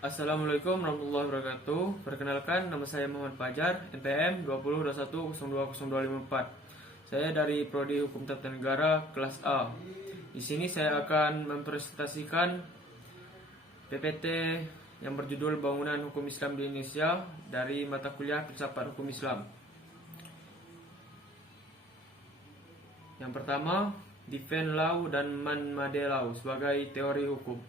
Assalamualaikum warahmatullahi wabarakatuh. Perkenalkan, nama saya Muhammad Fajar, NPM 2021020254. Saya dari Prodi Hukum Tata Negara kelas A. Di sini saya akan mempresentasikan PPT yang berjudul Bangunan Hukum Islam di Indonesia dari mata kuliah Filsafat Hukum Islam. Yang pertama, Defend Law dan Man Made Law sebagai teori hukum.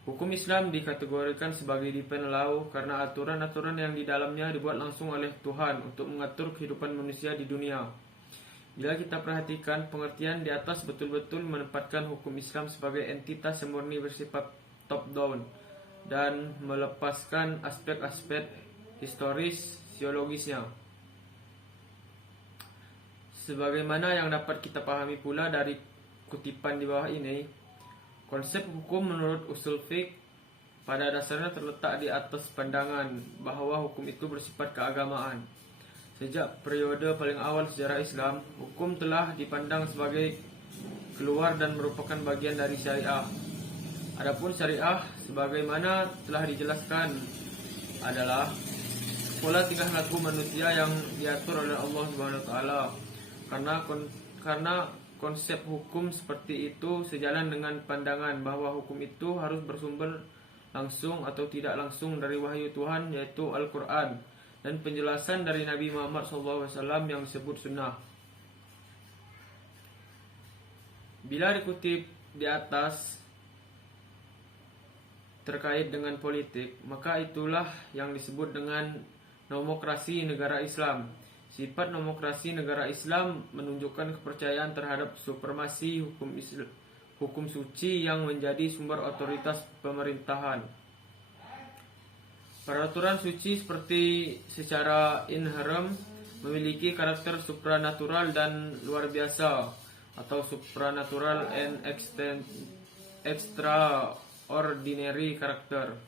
Hukum Islam dikategorikan sebagai defend law karena aturan-aturan yang di dalamnya dibuat langsung oleh Tuhan untuk mengatur kehidupan manusia di dunia. Bila kita perhatikan, pengertian di atas betul-betul menempatkan hukum Islam sebagai entitas yang murni bersifat top-down dan melepaskan aspek-aspek historis sosiologisnya. Sebagaimana yang dapat kita pahami pula dari kutipan di bawah ini, konsep hukum menurut usul fiqh pada dasarnya terletak di atas pandangan bahwa hukum itu bersifat keagamaan. Sejak periode paling awal sejarah Islam, hukum telah dipandang sebagai keluar dan merupakan bagian dari syariah. Adapun syariah, sebagaimana telah dijelaskan, adalah pola tingkah laku manusia yang diatur oleh Allah Subhanahu wa taala. Karena konsep hukum seperti itu sejalan dengan pandangan bahwa hukum itu harus bersumber langsung atau tidak langsung dari wahyu Tuhan, yaitu Al-Quran, dan penjelasan dari Nabi Muhammad SAW yang disebut sunnah. Bila dikutip di atas terkait dengan politik, maka itulah yang disebut dengan nomokrasi negara Islam. Sifat nomokrasi negara Islam menunjukkan kepercayaan terhadap supremasi hukum suci yang menjadi sumber otoritas pemerintahan. Peraturan suci seperti secara inherent memiliki karakter supranatural dan luar biasa atau supranatural and extraordinary karakter.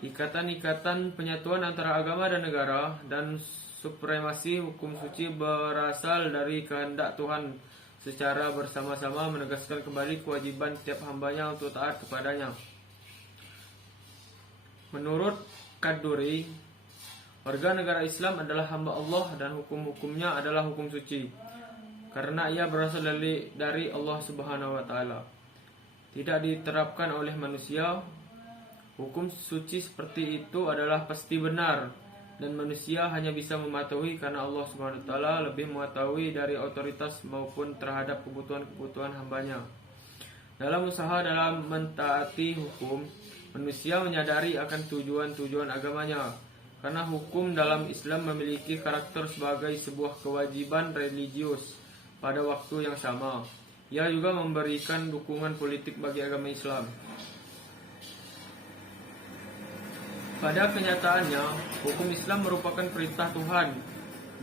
Ikatan-ikatan penyatuan antara agama dan negara dan supremasi hukum suci berasal dari kehendak Tuhan secara bersama-sama menegaskan kembali kewajiban tiap hambanya untuk taat kepadanya. Menurut Kaduri, warga negara Islam adalah hamba Allah dan hukum-hukumnya adalah hukum suci karena ia berasal dari Allah Subhanahu wa taala. Tidak diterapkan oleh manusia. Hukum suci seperti itu adalah pasti benar dan manusia hanya bisa mematuhi karena Allah Subhanahu wa taala lebih mengetahui dari otoritas maupun terhadap kebutuhan hambanya. Dalam mentaati hukum, manusia menyadari akan tujuan agamanya. Karena hukum dalam Islam memiliki karakter sebagai sebuah kewajiban religius pada waktu yang sama. Ia juga memberikan dukungan politik bagi agama Islam. Pada kenyataannya, hukum Islam merupakan perintah Tuhan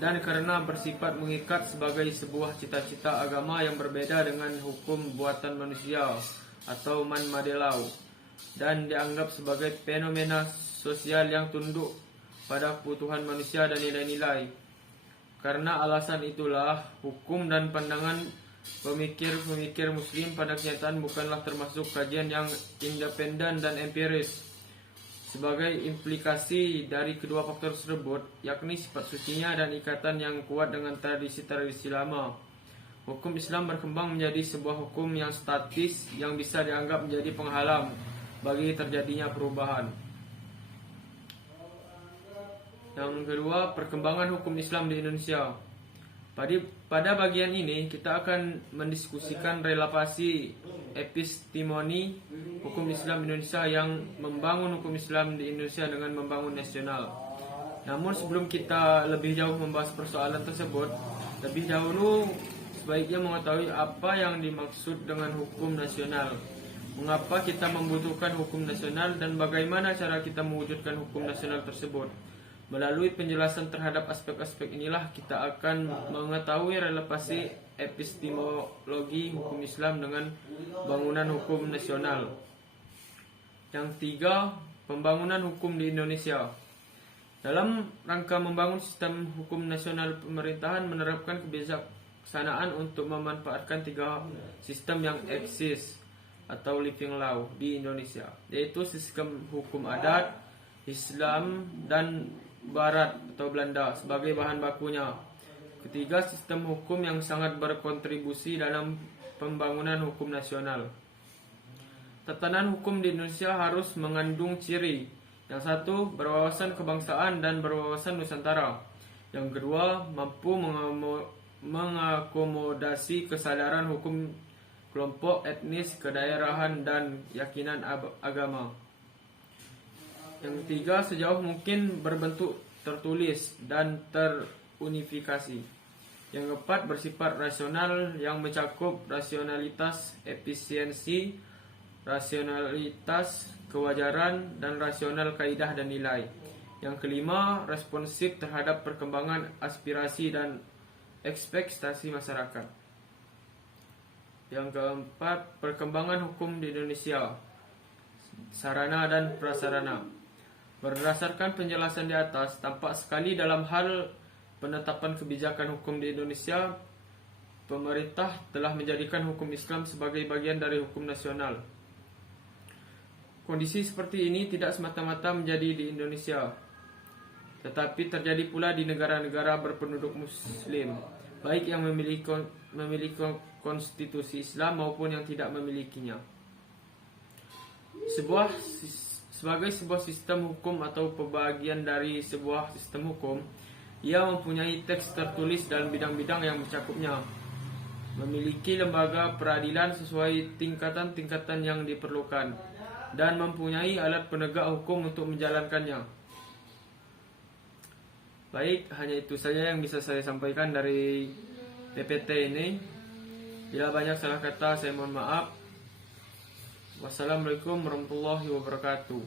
dan karena bersifat mengikat sebagai sebuah cita-cita agama yang berbeda dengan hukum buatan manusia atau man made law dan dianggap sebagai fenomena sosial yang tunduk pada kebutuhan manusia dan nilai-nilai. Karena alasan itulah, hukum dan pandangan pemikir-pemikir muslim pada kenyataan bukanlah termasuk kajian yang independen dan empiris. Sebagai implikasi dari kedua faktor tersebut, yakni sifat sucinya dan ikatan yang kuat dengan tradisi-tradisi lama, hukum Islam berkembang menjadi sebuah hukum yang statis yang bisa dianggap menjadi penghalang bagi terjadinya perubahan. Yang kedua, perkembangan hukum Islam di Indonesia. Pada bagian ini kita akan mendiskusikan relasi epistemoni hukum Islam Indonesia yang membangun hukum Islam di Indonesia dengan membangun nasional. Namun sebelum kita lebih jauh membahas persoalan tersebut, lebih dahulu sebaiknya mengetahui apa yang dimaksud dengan hukum nasional. Mengapa kita membutuhkan hukum nasional dan bagaimana cara kita mewujudkan hukum nasional tersebut. Melalui penjelasan terhadap aspek-aspek inilah kita akan mengetahui relasi epistemologi hukum Islam dengan bangunan hukum nasional. Yang tiga, pembangunan hukum di Indonesia. Dalam rangka membangun sistem hukum nasional, pemerintahan menerapkan kebijaksanaan untuk memanfaatkan tiga sistem yang eksis. atau living law di Indonesia, yaitu sistem hukum adat, Islam, dan Barat atau Belanda sebagai bahan bakunya. Ketiga, sistem hukum yang sangat berkontribusi dalam pembangunan hukum nasional. Tatanan hukum di Indonesia harus mengandung ciri. Yang satu, berwawasan kebangsaan dan berwawasan Nusantara. Yang kedua, mampu mengakomodasi kesadaran hukum kelompok etnis, kedaerahan, dan keyakinan agama. Yang ketiga, sejauh mungkin berbentuk tertulis dan terunifikasi. Yang keempat, bersifat rasional yang mencakup rasionalitas efisiensi, rasionalitas kewajaran, dan rasional kaidah dan nilai. Yang kelima, responsif terhadap perkembangan aspirasi dan ekspektasi masyarakat. Yang keempat, perkembangan hukum di Indonesia, sarana dan prasarana. Berdasarkan penjelasan di atas, tampak sekali dalam hal penetapan kebijakan hukum di Indonesia, pemerintah telah menjadikan hukum Islam sebagai bagian dari hukum nasional. Kondisi seperti ini tidak semata-mata menjadi di Indonesia, tetapi terjadi pula di negara-negara berpenduduk Muslim, baik yang memiliki konstitusi Islam maupun yang tidak memilikinya. Sebagai sebuah sistem hukum atau pembagian dari sebuah sistem hukum, ia mempunyai teks tertulis dalam bidang-bidang yang mencakupnya, memiliki lembaga peradilan sesuai tingkatan-tingkatan yang diperlukan, dan mempunyai alat penegak hukum untuk menjalankannya. Baik, hanya itu saja yang bisa saya sampaikan dari PPT ini. Bila banyak salah kata, saya mohon maaf. Wassalamualaikum warahmatullahi wabarakatuh.